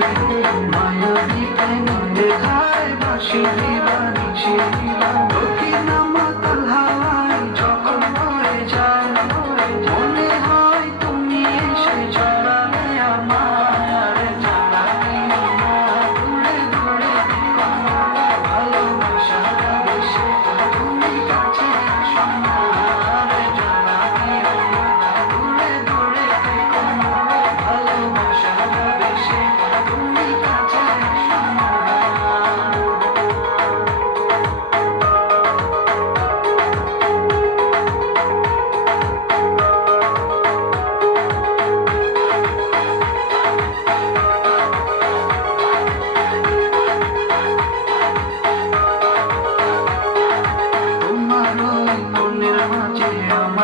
Thank you.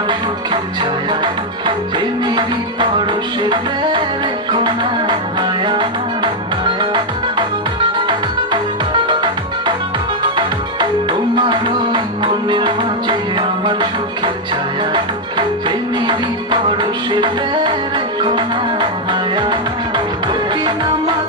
তোমার চোখে ছায়া প্রেমেরই পরশে রেখো না মায়া তোমার মনের মাঝে আমার সুখে ছায়া, প্রেমেরই পরশে রেখো না মায়া। নামা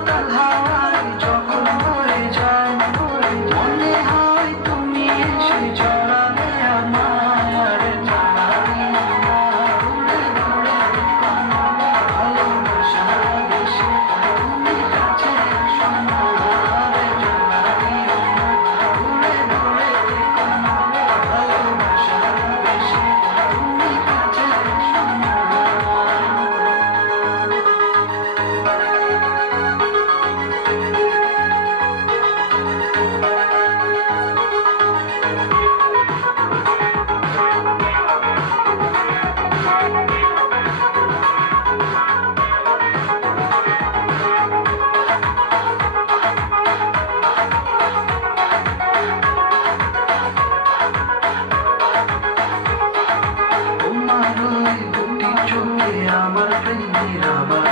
সঙ্গে আমার প্রেমের আবার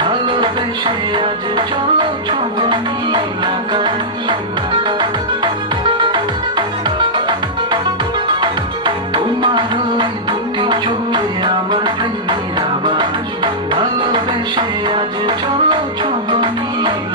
ভালোবেসে আজ চলো চলো নীল তোমার ওই দুটি চোখে আমার প্রেমের আবার ভালোবেসে আজ চলো চলো নীল